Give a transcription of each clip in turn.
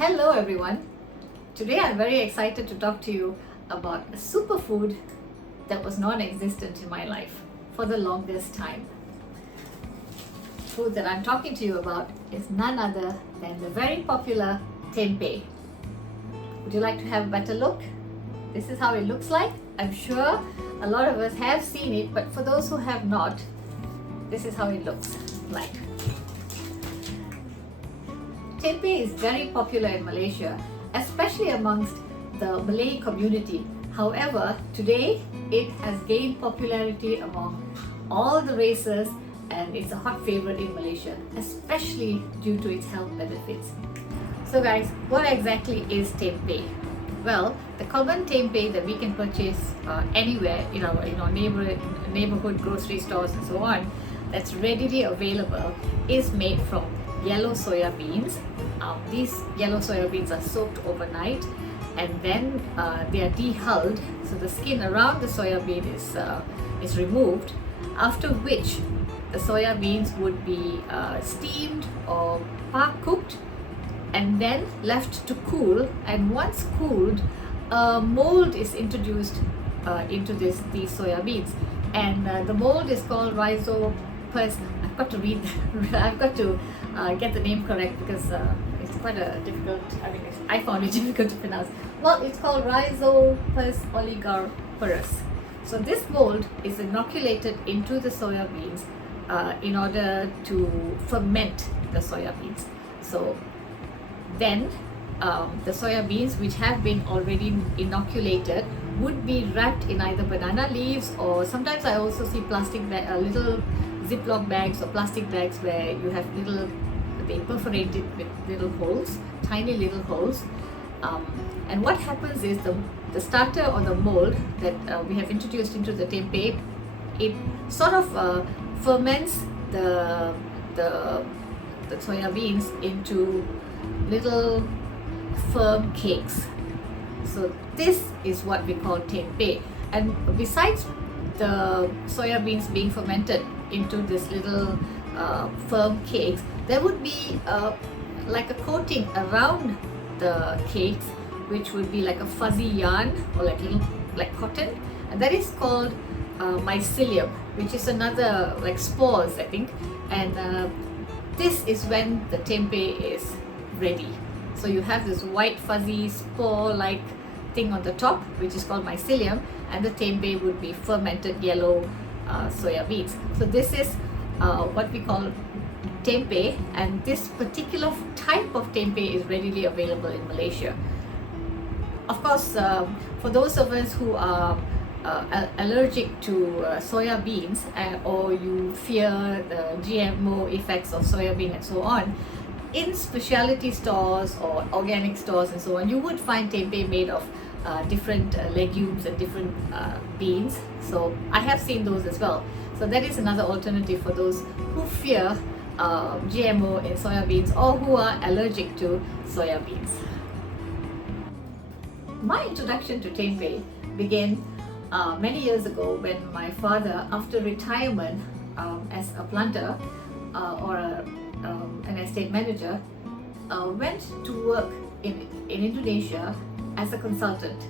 Hello everyone. Today I'm very excited to talk to you about a superfood that was non-existent in my life for the longest time. Food that I'm talking to you about is none other than the very popular tempeh. Would you like to have a better look? This is how it looks like. I'm sure a lot of us have seen it, but for those who have not, this is how it looks like. Tempeh is very popular in Malaysia, especially amongst the Malay community. However, today it has gained popularity among all the races and it's a hot favorite in Malaysia, especially due to its health benefits. So guys, what exactly is tempeh? Well, the common tempeh that we can purchase anywhere in our neighborhood grocery stores and so on, that's readily available, is made from yellow soya beans. These yellow soya beans are soaked overnight and then they are dehulled, so the skin around the soya bean is removed, after which the soya beans would be steamed or park cooked and then left to cool, and once cooled, a mold is introduced into these soya beans, and the mold is called rhizopus. I've got to get the name correct because it's quite a difficult, I found it difficult to pronounce. Well, it's called Rhizopus oligoporus. So this mold is inoculated into the soya beans in order to ferment the soya beans. So then the soya beans, which have been already inoculated, would be wrapped in either banana leaves, or sometimes I also see little Ziploc bags or plastic bags where you have they perforate it with little holes, tiny little holes. And what happens is the starter or the mold that we have introduced into the tempeh, it sort of ferments the soya beans into little firm cakes. So this is what we call tempeh. And besides the soya beans being fermented into this little firm cakes, there would be like a coating around the cakes, which would be like a fuzzy yarn or like cotton, and that is called mycelium, which is another like spores, I think. And this is when the tempeh is ready. So you have this white fuzzy spore like thing on the top, which is called mycelium, and the tempeh would be fermented yellow soya beans. So this is what we call tempeh, and this particular type of tempeh is readily available in Malaysia. Of course, for those of us who are allergic to soya beans, or you fear the GMO effects of soya bean and so on, in specialty stores or organic stores and so on, you would find tempeh made of different legumes and different beans. So I have seen those as well. So that is another alternative for those who fear GMO in soya beans or who are allergic to soya beans. My introduction to tempeh began many years ago when my father, after retirement as a planter or an estate manager, went to work in Indonesia as a consultant,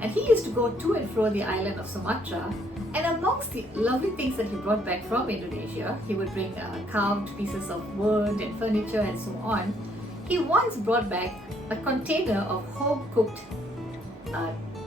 and he used to go to and fro the island of Sumatra, and amongst the lovely things that he brought back from Indonesia, he would bring carved pieces of wood and furniture and so on. He once brought back a container of home-cooked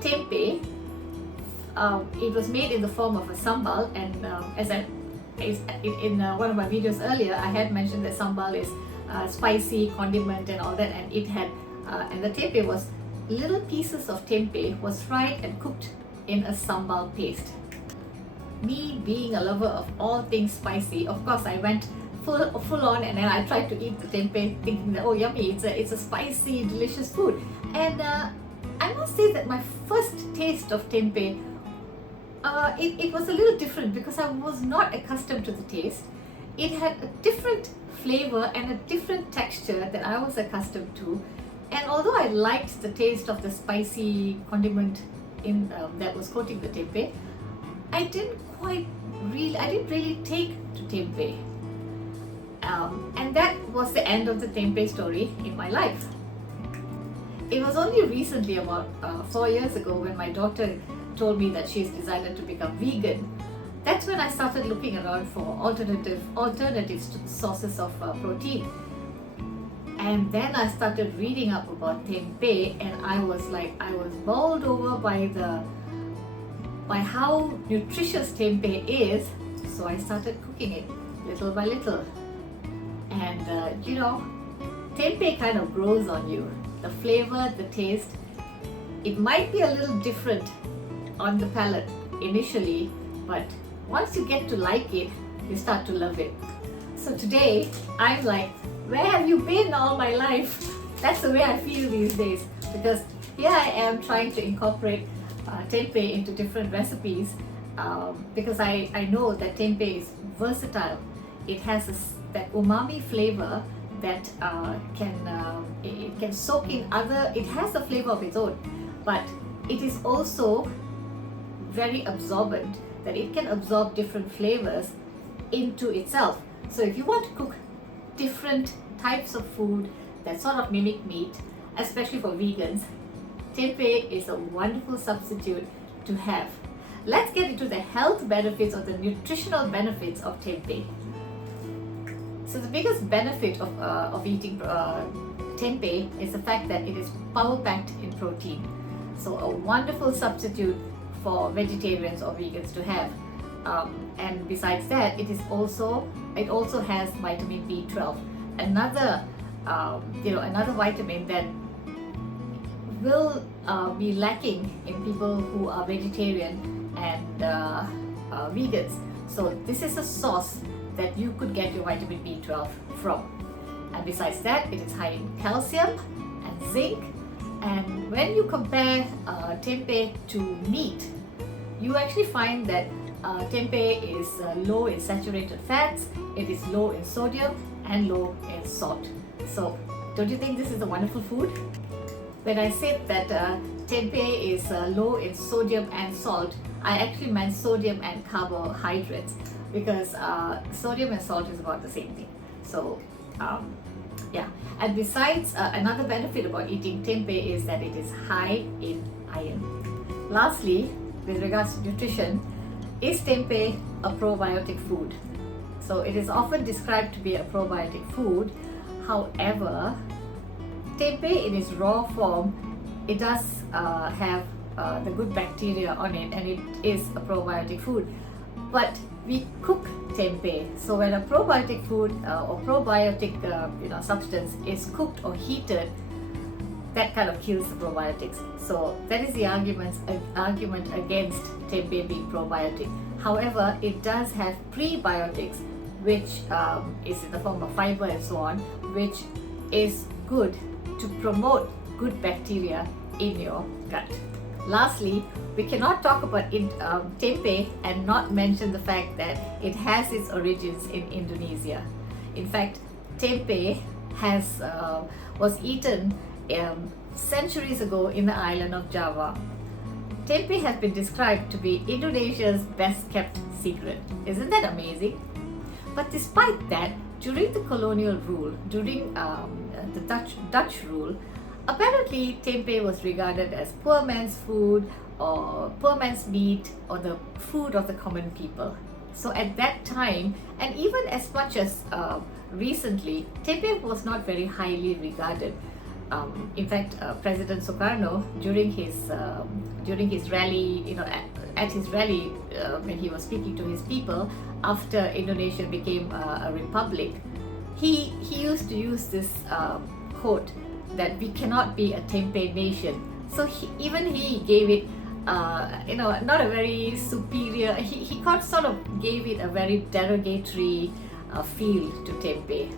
tempeh. It was made in the form of a sambal, and in one of my videos earlier, I had mentioned that sambal is spicy condiment and all that, and it had and the tempeh was little pieces of tempeh was fried and cooked in a sambal paste. Me being a lover of all things spicy, of course I went full on, and then I tried to eat the tempeh thinking that, oh yummy, it's a spicy delicious food. And I must say that my first taste of tempeh, it was a little different because I was not accustomed to the taste. It had a different flavor and a different texture that I was accustomed to, and although I liked the taste of the spicy condiment that was coating the tempeh, I didn't really take to tempeh. And that was the end of the tempeh story in my life. it was only recently, about 4 years ago, when my daughter told me that she's decided to become vegan. That's when I started looking around for alternatives to sources of protein. And then I started reading up about tempeh, and I was bowled over by how nutritious tempeh is. So I started cooking it little by little. And tempeh kind of grows on you. The flavor, the taste, it might be a little different on the palate initially, but once you get to like it, you start to love it. So today, I'm like, where have you been all my life? That's the way I feel these days, because here I am trying to incorporate tempeh into different recipes, because I know that tempeh is versatile. It has that umami flavor that it can soak in other, it has a flavor of its own, but it is also very absorbent, that it can absorb different flavors into itself. So if you want to cook different types of food that sort of mimic meat, especially for vegans, tempeh is a wonderful substitute to have. Let's get into the health benefits or the nutritional benefits of tempeh. So the biggest benefit of eating tempeh is the fact that it is power-packed in protein. So a wonderful substitute for vegetarians or vegans to have. And besides that, it also has vitamin B12, another vitamin that will be lacking in people who are vegetarian and vegans. So this is a source that you could get your vitamin B12 from. And besides that, it is high in calcium and zinc. And when you compare tempeh to meat, you actually find that tempeh is low in saturated fats, it is low in sodium and low in salt. So don't you think this is a wonderful food? When I said that tempeh is low in sodium and salt, I actually meant sodium and carbohydrates, because sodium and salt is about the same thing. So yeah, and besides, another benefit about eating tempeh is that it is high in iron. Lastly, with regards to nutrition, is tempeh a probiotic food? So it is often described to be a probiotic food. However, tempeh in its raw form, it does have the good bacteria on it, and it is a probiotic food. But we cook tempeh, so when a probiotic food or probiotic substance is cooked or heated, that kind of kills the probiotics. So that is the argument against tempeh being probiotic. However, it does have prebiotics, which is in the form of fiber and so on, which is good to promote good bacteria in your gut. Lastly, we cannot talk about tempeh and not mention the fact that it has its origins in Indonesia. In fact, tempeh was eaten centuries ago in the island of Java. Tempeh has been described to be Indonesia's best kept secret. Isn't that amazing? But despite that, during the colonial rule, during the Dutch rule, apparently tempeh was regarded as poor man's food or poor man's meat or the food of the common people. So at that time, and even as much as recently, tempeh was not very highly regarded. In fact, President Sukarno, during his rally, at his rally, when he was speaking to his people after Indonesia became a republic, he used to use this quote that we cannot be a tempeh nation. So he gave it, not a very superior. He sort of gave it a very derogatory feel to tempeh.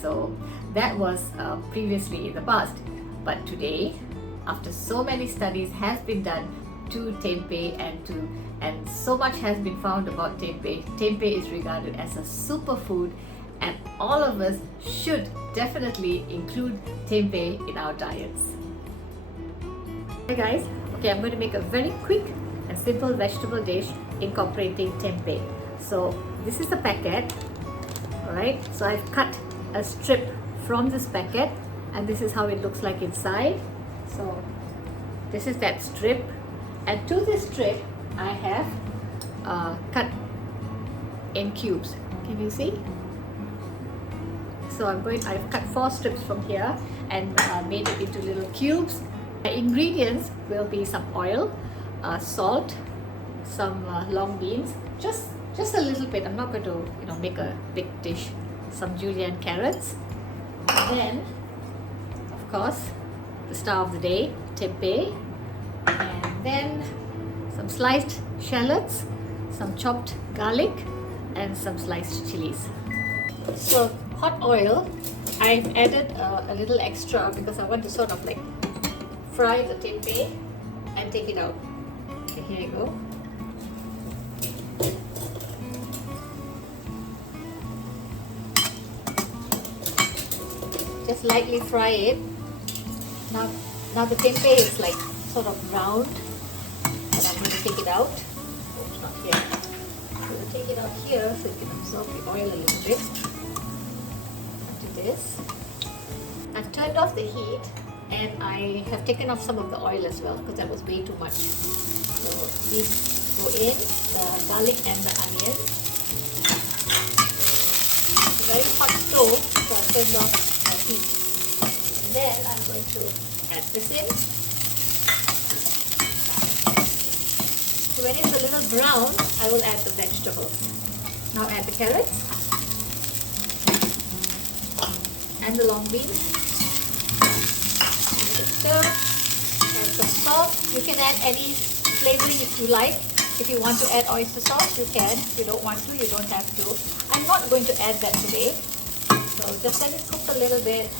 So that was previously in the past, but today, after so many studies has been done to tempeh and so much has been found about tempeh, tempeh is regarded as a superfood, and all of us should definitely include tempeh in our diets. Hey guys, okay, I'm going to make a very quick and simple vegetable dish incorporating tempeh. So this is the packet, alright, so I've cut a strip from this packet, and this is how it looks like inside. So this is that strip, and to this strip I have cut in cubes. Can you see? So I've cut 4 strips from here and made it into little cubes. The ingredients will be some oil, salt, some long beans, just a little bit. I'm not going to make a big dish. Some julienne carrots, and then of course the star of the day, tempeh, and then some sliced shallots, some chopped garlic, and some sliced chilies. So hot oil, I've added a little extra because I want to sort of like fry the tempeh and take it out. Okay, here you go. Just lightly fry it. Now the tempeh is like sort of round, and I'm going to take it out. Oh, it's not here. I'm going to take it out here so it can absorb the oil a little bit. Do this. I've turned off the heat and I have taken off some of the oil as well because that was way too much. So these go in, the garlic and the onion. It's a very hot stove, so I turned off the heat. And then I'm going to add this in. So when it's a little brown, I will add the vegetables. Now add the carrots and the long beans. Stir. Add some salt. You can add any flavoring if you like. If you want to add oyster sauce, you can. If you don't want to, you don't have to. I'm not going to add that today. So just let it cook a little bit.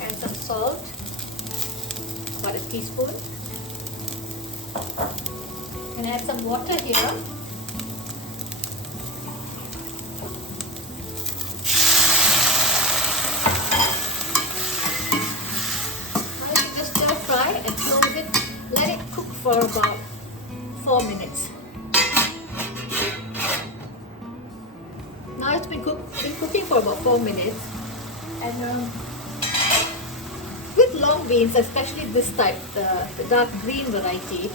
Add some salt, about a teaspoon. And add some water here. And close it, let it cook for about 4 minutes. Now it's been cooking for about 4 minutes, and with long beans, especially this type, the dark green variety,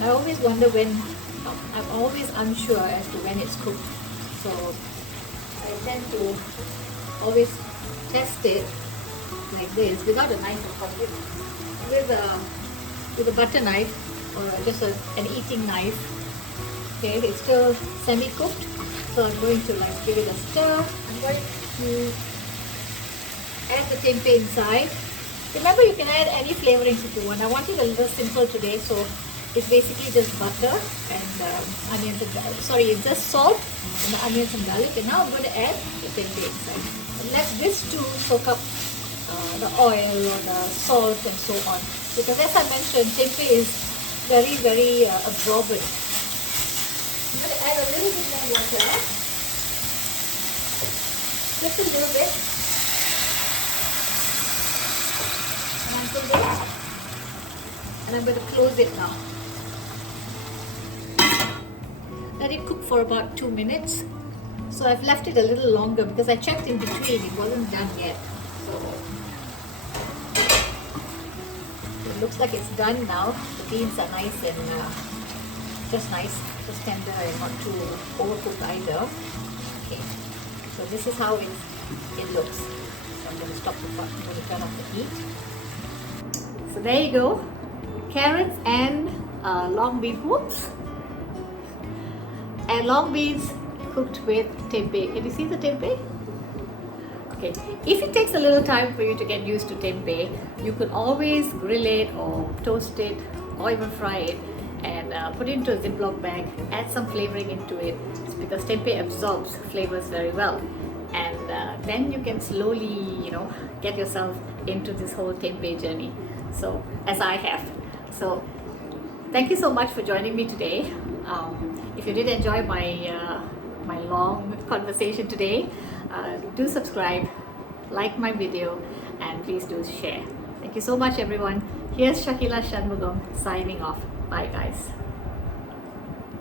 I always wonder I'm always unsure as to when it's cooked. So I tend to always test it like this, without a knife of course, with a butter knife or just an eating knife. Okay, it's still semi-cooked, so I'm going to give it a stir. I'm going to add the tempeh inside. Remember, you can add any flavorings if you want. I want it a little simple today, so it's basically just butter and onions and garlic. Sorry, it's just salt and the onions and garlic. And now I'm going to add the tempeh inside. And let this too soak up the oil or the salt and so on, because as I mentioned, tempeh is very, very absorbent. I'm going to add a little bit more water, just a little bit, and I'm going to close it now. Let it cook for about 2 minutes. So I've left it a little longer because I checked in between, it wasn't done yet. So it looks like it's done now. The beans are nice and just tender and not too overcooked either. Okay, so this is how it looks. So I'm going to stop the pot. I'm going to turn off the heat. So there you go, carrots and long beans. Whoops! And long beans cooked with tempeh. Can you see the tempeh? Okay, if it takes a little time for you to get used to tempeh, you could always grill it or toast it or even fry it and put it into a Ziploc bag, add some flavoring into it because tempeh absorbs flavors very well. And then you can slowly, get yourself into this whole tempeh journey. So, as I have. So, thank you so much for joining me today. If you did enjoy my long conversation today, do subscribe, like my video, and please do share. Thank you so much, everyone. Here's Shakila Shanmugam signing off. Bye, guys.